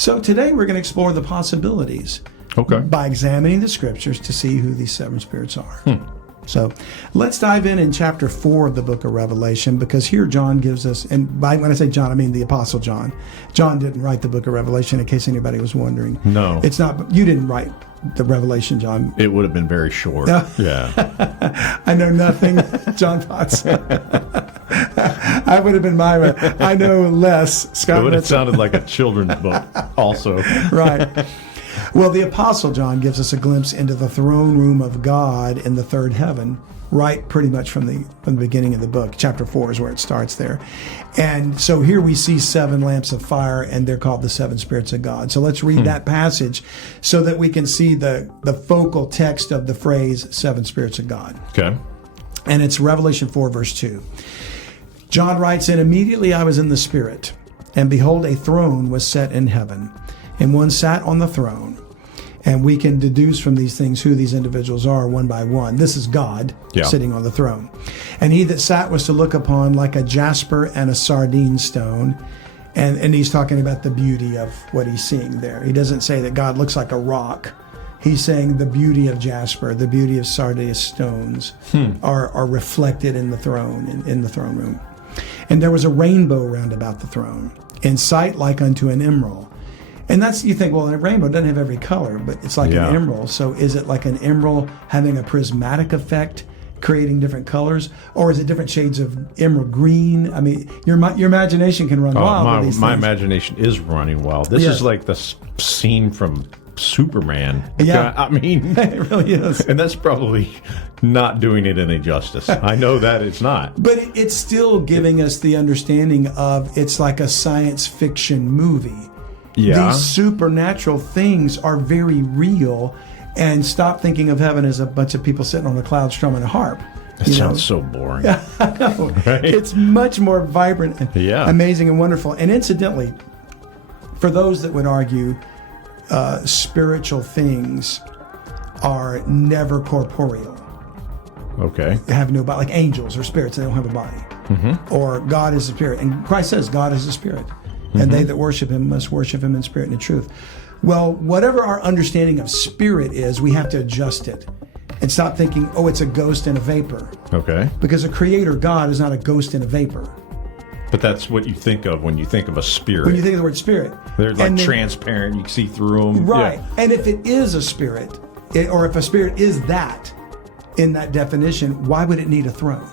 So today we're going to explore the possibilities by examining the scriptures to see who these seven spirits are. So let's dive in chapter 4 of the book of Revelation, because here John gives us, and when I say John, I mean the Apostle John. John didn't write the book of Revelation, in case anybody was wondering. No. It's not, you didn't write the Revelation, John. It would have been very short. Yeah. I know nothing, John Potts. I would have been I know less, Scott. It would have sounded like a children's book also. Right. Well, the Apostle John gives us a glimpse into the throne room of God in the third heaven, right pretty much from the beginning of the book. Chapter 4 is where it starts there. And so here we see 7 lamps of fire, and they're called the 7 spirits of God. So let's read that passage so that we can see the focal text of the phrase 7 spirits of God. Okay. And it's Revelation 4, verse 2. John writes, "And immediately I was in the Spirit, and behold, a throne was set in heaven, and one sat on the throne." And we can deduce from these things who these individuals are one by one. This is God sitting on the throne. "And he that sat was to look upon like a jasper and a sardine stone." And he's talking about the beauty of what he's seeing there. He doesn't say that God looks like a rock. He's saying the beauty of jasper, the beauty of sardius stones are reflected in the throne, in the throne room. "And there was a rainbow round about the throne, in sight like unto an emerald." And that's, you think, well, a rainbow doesn't have every color, but it's like an emerald. So is it like an emerald having a prismatic effect, creating different colors? Or is it different shades of emerald green? I mean, your imagination can run wild with these my things. imagination is running wild. This is like the scene from Superman. Yeah. I mean, It really is. and that's probably not doing it any justice. I know that it's not. But it's still giving us the understanding of it's like a science fiction movie. Yeah. These supernatural things are very real, and stop thinking of heaven as a bunch of people sitting on a cloud strumming a harp. That sounds so boring. I know. Right? It's much more vibrant and amazing and wonderful. And incidentally, for those that would argue spiritual things are never corporeal. Okay. They have no body, like angels or spirits, they don't have a body. Or God is a spirit. And Christ says God is a spirit. And they that worship him must worship him in spirit and in truth. Well, whatever our understanding of spirit is, we have to adjust it and stop thinking, oh, it's a ghost and a vapor. Okay. Because a creator God is not a ghost and a vapor. But that's what you think of when you think of a spirit. When you think of the word spirit. They're like transparent. You can see through them. Right. Yeah. And if it is a spirit, or if a spirit is that, in that definition, why would it need a throne?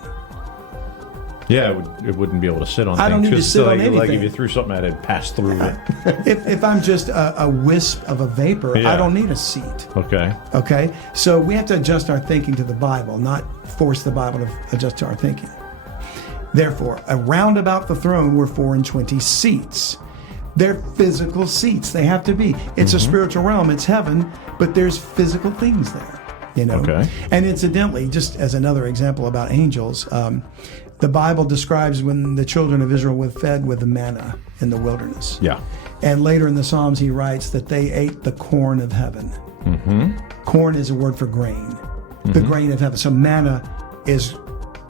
Yeah, it wouldn't be able to sit on things. I don't need to sit on anything. Like if you threw something at it, it'd pass through it. If I'm just a wisp of a vapor, I don't need a seat. Okay. Okay? So we have to adjust our thinking to the Bible, not force the Bible to adjust to our thinking. Therefore, around about the throne were 24 seats. They're physical seats. They have to be. It's a spiritual realm. It's heaven, but there's physical things there. You know? Okay. And incidentally, just as another example about angels, the Bible describes when the children of Israel were fed with the manna in the wilderness. Yeah. And later in the Psalms, he writes that they ate the corn of heaven. Corn is a word for grain, the grain of heaven. So manna is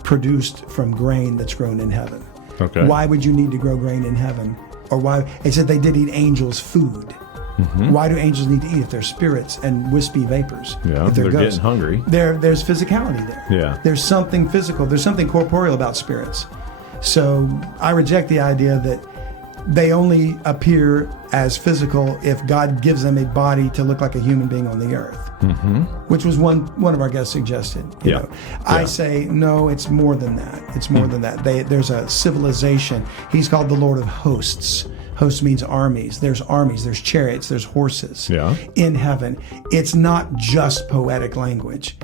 produced from grain that's grown in heaven. Okay. Why would you need to grow grain in heaven? Or why? He said they did eat angels' food. Why do angels need to eat if they're spirits and wispy vapors? Yeah, if they're ghosts? getting hungry. There's physicality there. Yeah. There's something physical. There's something corporeal about spirits. So I reject the idea that they only appear as physical if God gives them a body to look like a human being on the earth, which was one of our guests suggested. You know. I say, no, it's more than that. It's more than that. There's a civilization. He's called the Lord of Hosts. Host means armies. There's chariots, there's horses in heaven. It's not just poetic language.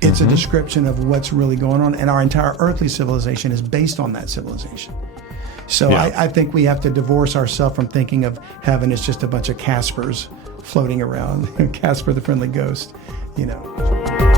It's a description of what's really going on, and our entire earthly civilization is based on that civilization. So I think we have to divorce ourselves from thinking of heaven as just a bunch of Caspers floating around. Casper the Friendly Ghost, you know.